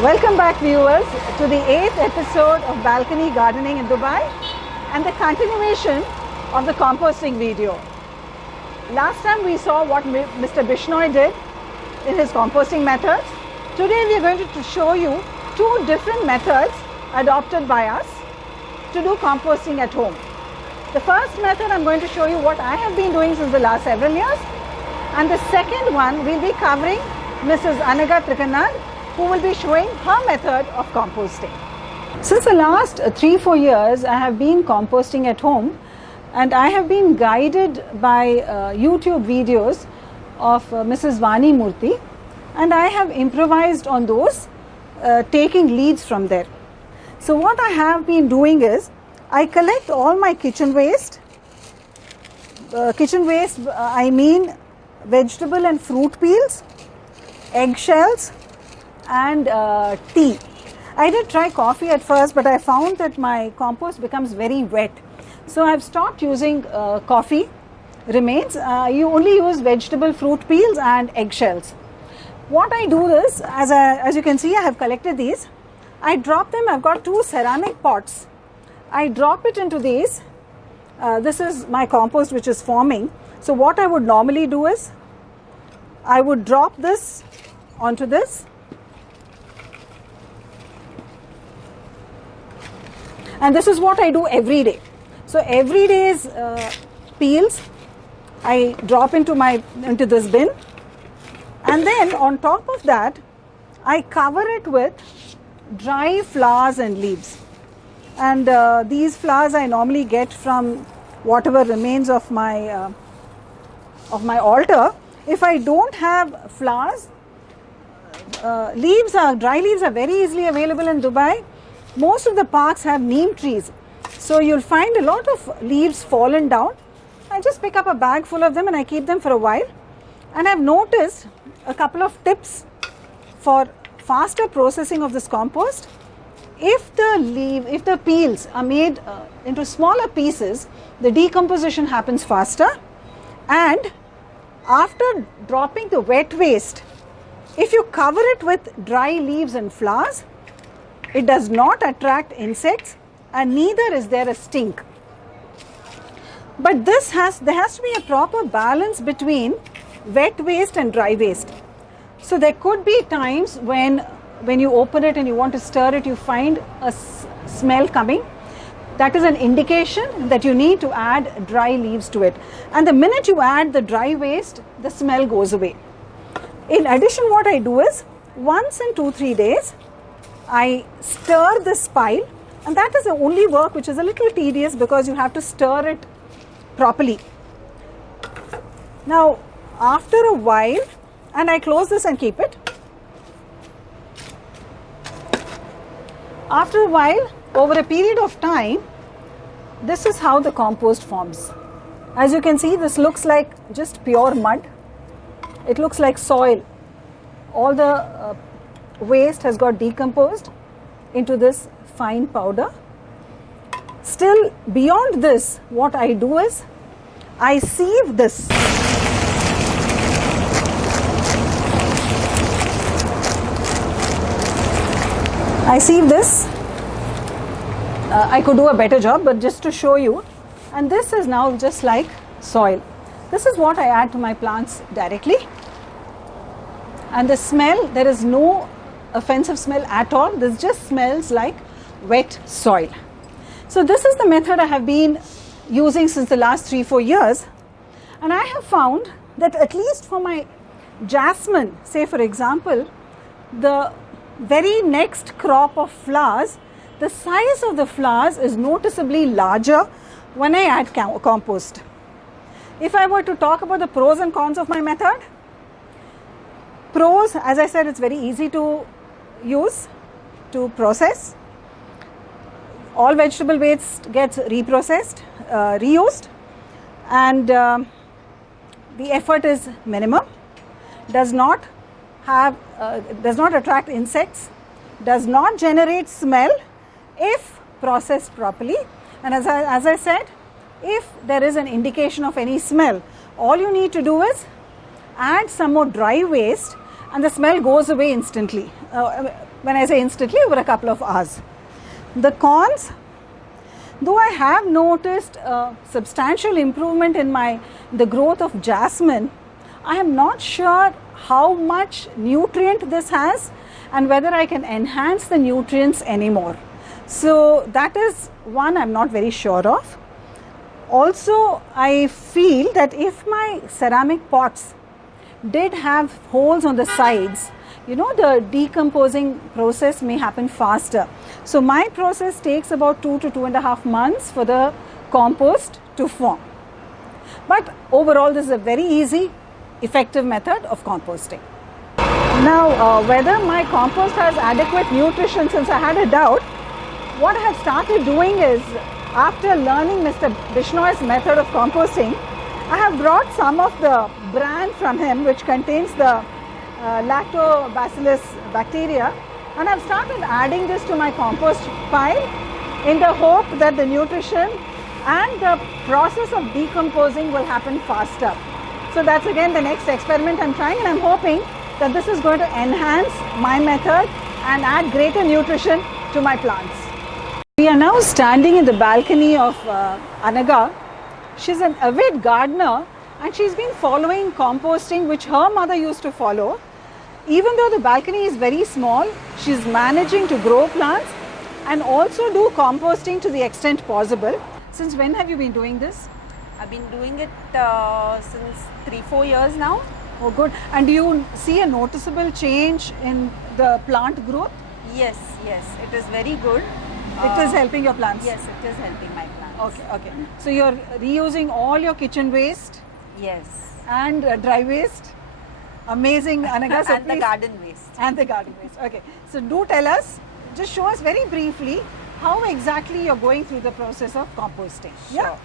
Welcome back, viewers, to the 8th episode of Balcony Gardening in Dubai and the continuation of the composting video. Last time we saw what Mr. Bishnoi did in his composting methods. Today we are going to show you two different methods adopted by us to do composting at home. The first method, I'm going to show you what I have been doing since the last several years, and the second one we'll be covering Mrs. Anaga Trikanand, who will be showing her method of composting. Since the last 3-4 years, I have been composting at home, and I have been guided by YouTube videos of Mrs. Vani Murthy, and I have improvised on those, taking leads from there. So what I have been doing is, I collect all my kitchen waste. I mean vegetable and fruit peels, eggshells, and tea. I did try coffee at first, but I found that my compost becomes very wet. So I've stopped using coffee remains. You only use vegetable, fruit peels and eggshells. What I do is, as you can see, I have collected these. I drop them. I've got 2 ceramic pots. I drop it into these. This is my compost which is forming. So what I would normally do is, I would drop this onto this, and this is what I do every day. So every day's peels I drop into this bin, and then on top of that I cover it with dry flowers and leaves. And these flowers I normally get from whatever remains of my altar. If I don't have flowers, dry leaves are very easily available in Dubai. Most of the parks have neem trees, so you'll find a lot of leaves fallen down. I just pick up a bag full of them and I keep them for a while. And I've noticed a couple of tips for faster processing of this compost. If the peels are made into smaller pieces, the decomposition happens faster. And after dropping the wet waste, if you cover it with dry leaves and flowers, it does not attract insects, and neither is there a stink. But there has to be a proper balance between wet waste and dry waste. So there could be times when you open it and you want to stir it, you find a smell coming. That is an indication that you need to add dry leaves to it. And the minute you add the dry waste, the smell goes away. In addition, what I do is, once in 2-3 days, I stir this pile, and that is the only work which is a little tedious because you have to stir it properly. Now, after a while, and I close this and keep it. After a while, over a period of time, this is how the compost forms. As you can see, this looks like just pure mud. It looks like soil. All the waste has got decomposed into this fine powder. Still, beyond this, what I do is, I sieve this. I sieve this. I could do a better job, but just to show you. And this is now just like soil. This is what I add to my plants directly. And the smell, there is no offensive smell at all. This just smells like wet soil. So this is the method I have been using since the last 3-4 years. And I have found that at least for my jasmine, say for example, the very next crop of flowers, the size of the flowers is noticeably larger when I add compost. If I were to talk about the pros and cons of my method, pros, as I said, it's very easy to use, to process. All vegetable waste gets reprocessed, reused, and the effort is minimum. Does not attract insects, does not generate smell if processed properly. And as I said, if there is an indication of any smell, all you need to do is add some more dry waste and the smell goes away instantly. When I say instantly, over a couple of hours. The cons, though I have noticed a substantial improvement in the growth of jasmine, I am not sure how much nutrient this has and whether I can enhance the nutrients anymore. So that is one I'm not very sure of. Also, I feel that if my ceramic pots did have holes on the sides, the decomposing process may happen faster. So my process takes about 2 to 2.5 months for the compost to form. But overall, this is a very easy, effective method of composting. Now, whether my compost has adequate nutrition, since I had a doubt, what I have started doing is, after learning Mr. Bishnoi's method of composting, I have brought some of the bran from him, which contains the lactobacillus bacteria, and I've started adding this to my compost pile in the hope that the nutrition and the process of decomposing will happen faster. So that's again the next experiment I'm trying, and I'm hoping that this is going to enhance my method and add greater nutrition to my plants. We are now standing in the balcony of Anaga. She's an avid gardener and she's been following composting, which her mother used to follow. Even though the balcony is very small, she's managing to grow plants and also do composting to the extent possible. Since when have you been doing this? I've been doing it since 3-4 years now. Oh, good. And do you see a noticeable change in the plant growth? Yes, it is very good. It is helping your plants? Yes, it is helping my plants. Okay. So you're reusing all your kitchen waste? Yes. And dry waste? Amazing, Anaga. So and the garden waste. And the garden waste. Okay. So do tell us, just show us very briefly how exactly you're going through the process of composting. Sure.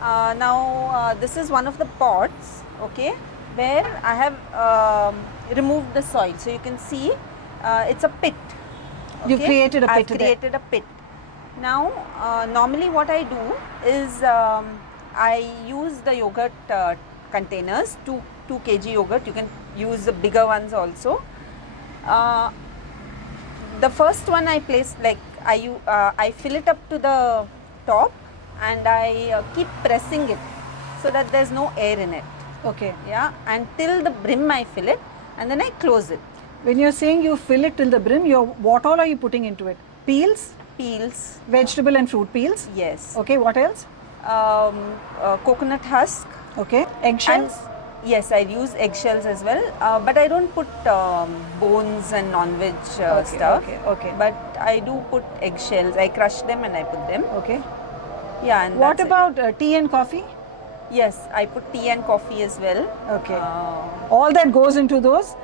Now this is one of the pots, okay, where I have removed the soil. So you can see it's a pit. Okay? You've created a pit. I've created a pit. Now normally what I do is I use the yogurt containers, 2 kg yogurt. You can use the bigger ones also. The first one I place, like I fill it up to the top and I keep pressing it so that there's no air in it. Okay. Yeah, and till the brim I fill it and then I close it. When you're saying you fill it till the brim, what all are you putting into it? Peels? Peels. Vegetable and fruit peels? Yes. Okay, what else? Coconut husk. Okay. Eggshells? Yes, I use eggshells as well, but I don't put bones and non-veg stuff. Okay. But I do put eggshells. I crush them and I put them. Okay. Yeah. And what about tea and coffee? Yes, I put tea and coffee as well. Okay. All that goes into those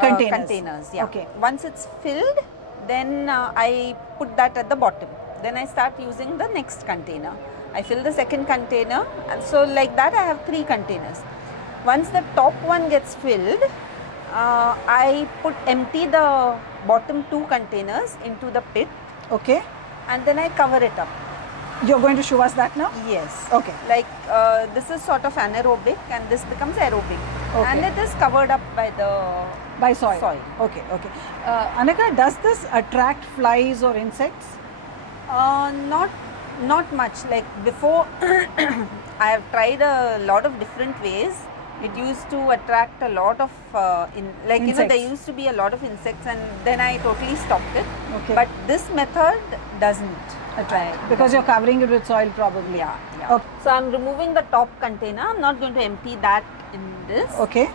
containers? Containers, yeah. Okay. Once it's filled, then I put that at the bottom. Then I start using the next container. I fill the second container, and so like that I have 3 containers. Once the top one gets filled, I empty the bottom 2 containers into the pit. Okay. And then I cover it up. You're going to show us that now? Yes. Okay. Like this is sort of anaerobic and this becomes aerobic. Okay. And it is covered up by soil. Okay. Anaga, does this attract flies or insects? Not much. Like before, I have tried a lot of different ways. It used to attract a lot of insects. There used to be a lot of insects, and then I totally stopped it. Okay. But this method doesn't attract because you're covering it with soil probably. Yeah. Okay. So I'm removing the top container. I'm not going to empty that in this. Okay.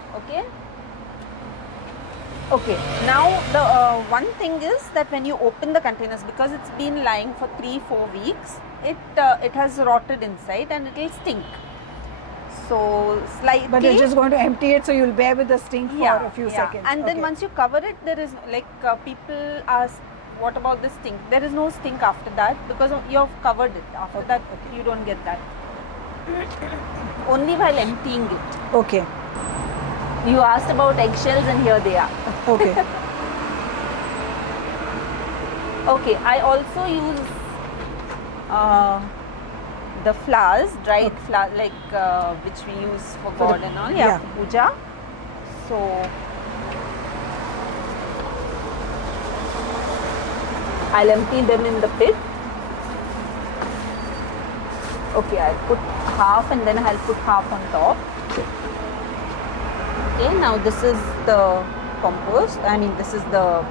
Now the one thing is that when you open the containers, because it's been lying for 3-4 weeks, it has rotted inside and it will stink. So slightly. But you're just going to empty it, so you'll bear with the stink for a few seconds. And then once you cover it, there is people ask, what about the stink? There is no stink after that because you have covered it. After that, you don't get that. Only while emptying it. Okay. You asked about eggshells and here they are. Okay. Okay, I also use the flowers, dried flowers, which we use for God and all, puja. So I'll empty them in the pit. Okay, I'll put half and then I'll put half on top. Okay, now this is the compost. I mean, this is the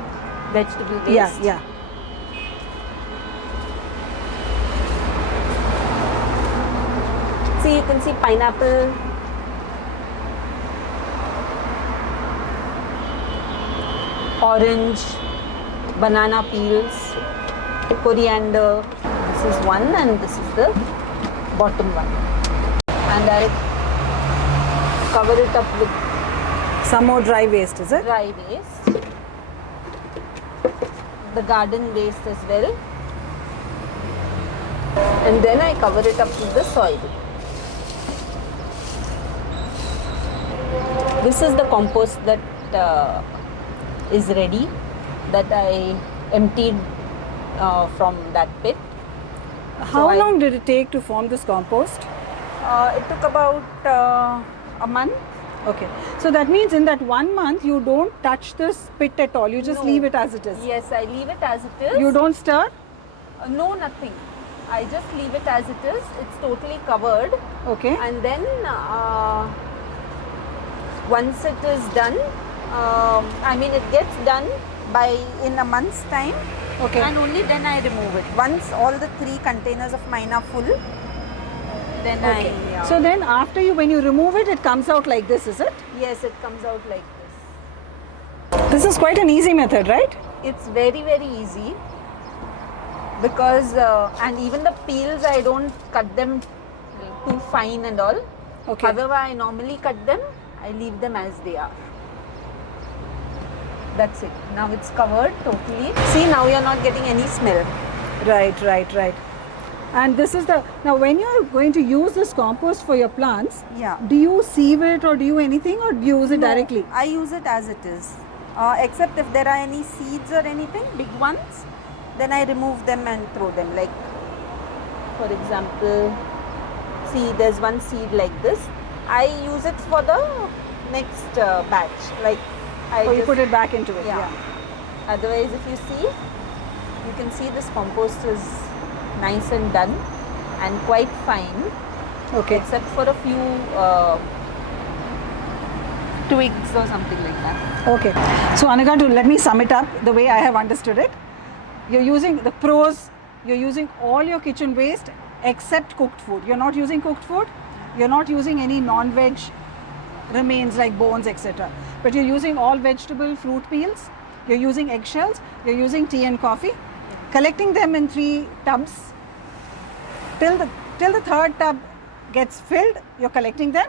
vegetable waste. Yeah, yeah. See, you can see pineapple, orange, banana peels, coriander. This is one and this is the bottom one. And I'll cover it up with Some more dry waste, is it? dry waste, the garden waste as well, and then I cover it up with the soil. This is the compost that is ready, that I emptied from that pit. How long did it take to form this compost? It took about a month. Okay. So that means in that 1 month, you don't touch this pit at all. You just No. leave it as it is. Yes, I leave it as it is. You don't stir? No, nothing. I just leave it as it is. It's totally covered. Okay. And then once it is done, I mean it gets done in a month's time, Okay. and only then I remove it. Once all the 3 containers of mine are full, then Okay. I So then after when you remove it, it comes out like this, is it? yes, it comes out like this. This is quite an easy method, right? It's very easy because and even the peels I don't cut them too fine and all. Okay. However, I normally cut them. I leave them as they are. That's it. Now it's covered totally. See, now you're not getting any smell. Right, right, right. And this is now when you're going to use this compost for your plants, Yeah. do you sieve it or do you anything, or do you use it No, directly? I use it as it is. Except if there are any seeds or anything, big ones, then I remove them and throw them. Like, for example, see, there's one seed like this. I use it for the next batch. Like, Or you put it back into it? Yeah. Otherwise, if you see, you can see this compost is nice and done and quite fine, Okay. except for a few twigs or something like that. Okay. So Anaga, let me sum it up the way I have understood it. You're using the pros, you're using all your kitchen waste except cooked food. You're not using cooked food, you're not using any non-veg remains like bones, etc. But you're using all vegetable fruit peels, you're using eggshells, you're using tea and coffee, collecting them in 3 tubs. Till the 3rd tub gets filled, you're collecting them,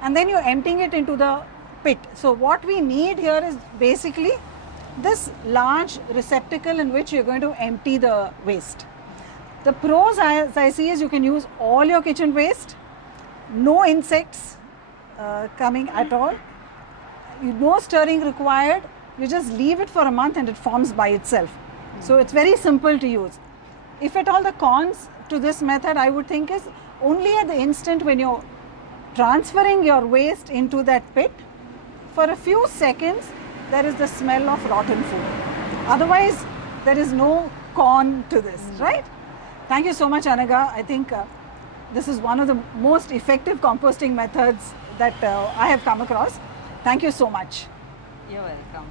and then you're emptying it into the pit. So what we need here is basically this large receptacle in which you're going to empty the waste. The pros, as I see, is you can use all your kitchen waste, no insects coming at all, no stirring required. You just leave it for a month and it forms by itself. So it's very simple to use. If at all, the cons to this method, I would think, is only at the instant when you're transferring your waste into that pit, for a few seconds there is the smell of rotten food. Otherwise, there is no con to this, right? Thank you so much, Anaga. I think this is one of the most effective composting methods that I have come across. Thank you so much. You're welcome.